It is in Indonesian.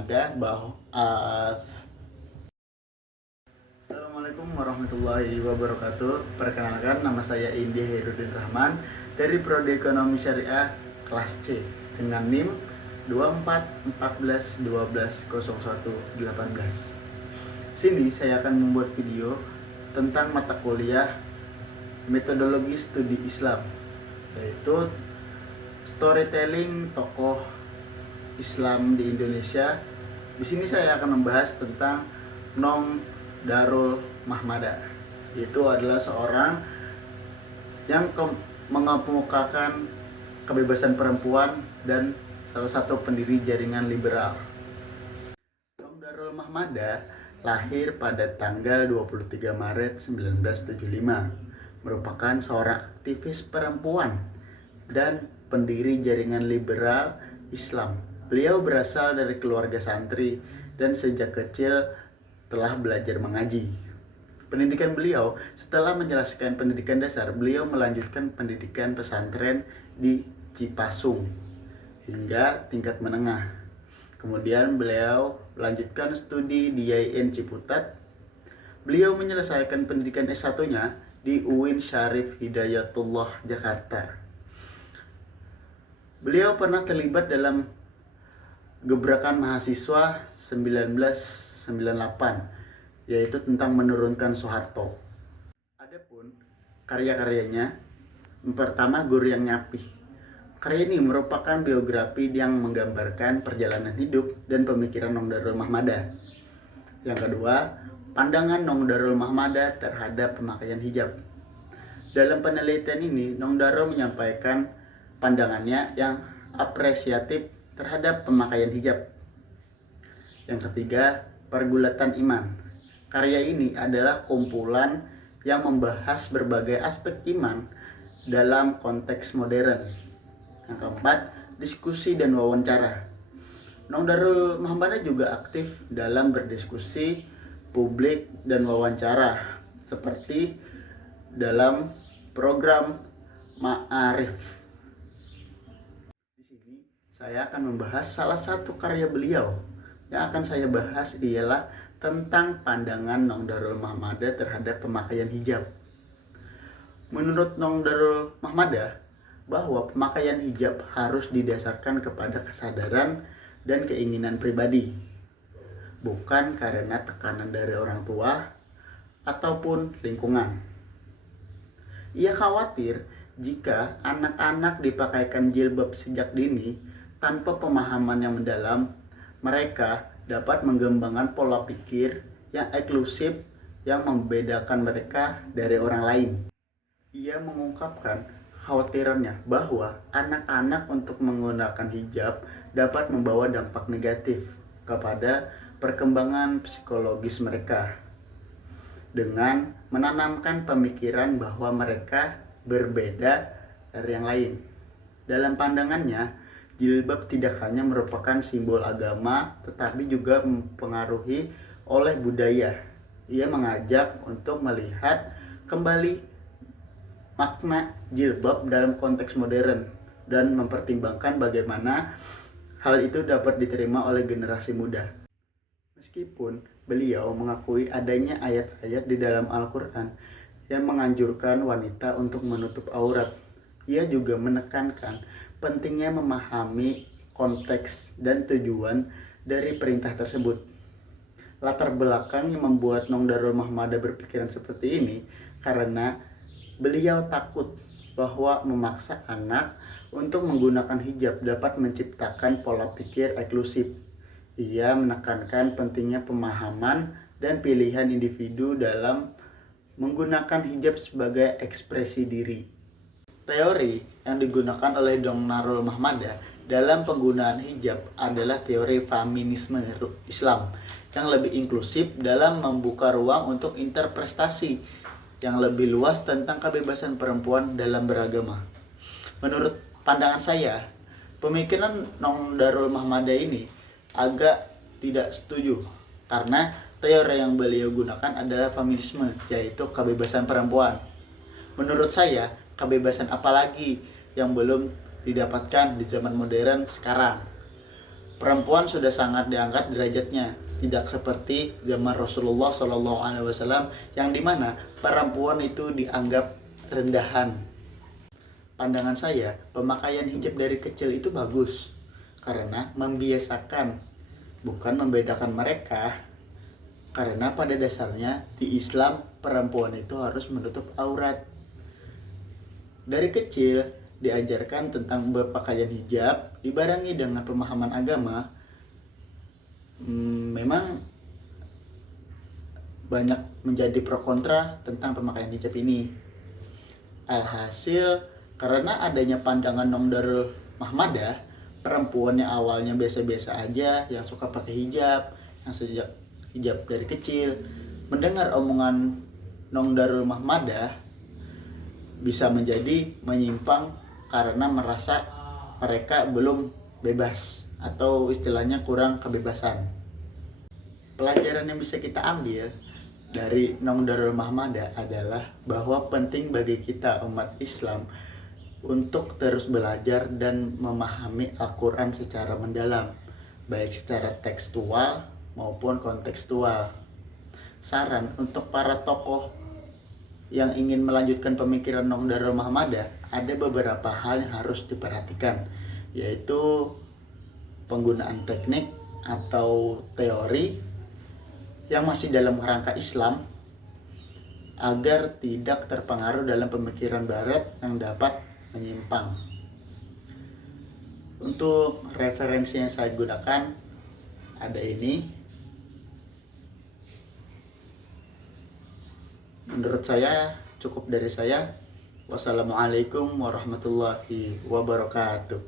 Mahmada bahwa Assalamualaikum warahmatullahi wabarakatuh. Perkenalkan, nama saya Indi Herudin Rahman dari Prodi Ekonomi Syariah kelas C dengan NIM 2414120118. Sini saya akan membuat video tentang mata kuliah metodologi studi Islam, yaitu storytelling tokoh Islam di Indonesia. Di sini saya akan membahas tentang Nong Darul Mahmada. Itu adalah seorang yang mengemukakan kebebasan perempuan dan salah satu pendiri jaringan liberal. Nong Darul Mahmada lahir pada tanggal 23 Maret 1975, merupakan seorang aktivis perempuan dan pendiri jaringan liberal Islam. Beliau berasal dari keluarga santri dan sejak kecil telah belajar mengaji. Pendidikan beliau, setelah menjelaskan pendidikan dasar, beliau melanjutkan pendidikan pesantren di Cipasung hingga tingkat menengah. Kemudian beliau melanjutkan studi di YIN Ciputat. Beliau menyelesaikan pendidikan S1-nya di UIN Syarif Hidayatullah Jakarta. Beliau pernah terlibat dalam gebrakan mahasiswa 1998, yaitu tentang menurunkan Soeharto. Adapun karya-karyanya, yang pertama Guru yang Nyapih. Karya ini merupakan biografi yang menggambarkan perjalanan hidup dan pemikiran Nong Darul Mahmada. Yang kedua, pandangan Nong Darul Mahmada terhadap pemakaian hijab. Dalam penelitian ini, Nong Darul menyampaikan pandangannya yang apresiatif terhadap pemakaian hijab. Yang ketiga, Pergulatan Iman. Karya ini adalah kumpulan yang membahas berbagai aspek iman dalam konteks modern. Yang keempat, diskusi dan wawancara. Nong Darul Mahmada juga aktif dalam berdiskusi publik dan wawancara, seperti dalam program Ma'arif. Di sini saya akan membahas salah satu karya beliau. Yang akan saya bahas ialah tentang pandangan Nong Darul Mahmada terhadap pemakaian hijab. Menurut Nong Darul Mahmada, bahwa pemakaian hijab harus didasarkan kepada kesadaran dan keinginan pribadi, bukan karena tekanan dari orang tua ataupun lingkungan. Ia khawatir jika anak-anak dipakaikan jilbab sejak dini tanpa pemahaman yang mendalam, mereka dapat mengembangkan pola pikir yang eksklusif yang membedakan mereka dari orang lain. Ia mengungkapkan kekhawatirannya bahwa anak-anak untuk menggunakan hijab dapat membawa dampak negatif kepada perkembangan psikologis mereka dengan menanamkan pemikiran bahwa mereka berbeda dari yang lain. Dalam pandangannya, jilbab tidak hanya merupakan simbol agama tetapi juga mempengaruhi oleh budaya. Ia mengajak untuk melihat kembali makna jilbab dalam konteks modern dan mempertimbangkan bagaimana hal itu dapat diterima oleh generasi muda. Meskipun beliau mengakui adanya ayat-ayat di dalam Al-Quran yang menganjurkan wanita untuk menutup aurat, ia juga menekankan pentingnya memahami konteks dan tujuan dari perintah tersebut. Latar belakang yang membuat Nong Darul Mahmada berpikiran seperti ini karena beliau takut bahwa memaksa anak untuk menggunakan hijab dapat menciptakan pola pikir eksklusif. Ia menekankan pentingnya pemahaman dan pilihan individu dalam menggunakan hijab sebagai ekspresi diri. Teori yang digunakan oleh Nong Darul Mahmada dalam penggunaan hijab adalah teori feminisme Islam yang lebih inklusif dalam membuka ruang untuk interpretasi yang lebih luas tentang kebebasan perempuan dalam beragama. Menurut pandangan saya, pemikiran Nong Darul Mahmada ini agak tidak setuju karena teori yang beliau gunakan adalah feminisme, yaitu kebebasan perempuan. Menurut saya, kebebasan apalagi yang belum didapatkan di zaman modern sekarang? perempuan sudah sangat diangkat derajatnya, tidak seperti zaman Rasulullah SAW yang dimana perempuan itu dianggap rendahan. Pandangan saya, pemakaian hijab dari kecil itu bagus karena membiasakan, bukan membedakan mereka. Karena pada dasarnya di Islam perempuan itu harus menutup aurat. Dari kecil diajarkan tentang berpakaian hijab dibarengi dengan pemahaman agama. Memang banyak menjadi pro kontra tentang pemakaian hijab ini. Alhasil karena adanya pandangan Nong Darul Mahmadah, perempuan yang awalnya biasa-biasa aja, yang suka pakai hijab, yang sejak hijab dari kecil, mendengar omongan Nong Darul Mahmadah, bisa menjadi menyimpang karena merasa mereka belum bebas atau istilahnya kurang kebebasan. Pelajaran yang bisa kita ambil dari Nong Darul Mahmadah adalah bahwa penting bagi kita umat Islam untuk terus belajar dan memahami Al-Quran secara mendalam, baik secara tekstual maupun kontekstual. Saran untuk para tokoh yang ingin melanjutkan pemikiran Nong Darul Mahmadah, ada beberapa hal yang harus diperhatikan, yaitu penggunaan teknik atau teori yang masih dalam kerangka Islam agar tidak terpengaruh dalam pemikiran Barat yang dapat menyimpang. Untuk referensi yang saya gunakan ada ini. Menurut saya cukup dari saya. Wassalamualaikum warahmatullahi wabarakatuh.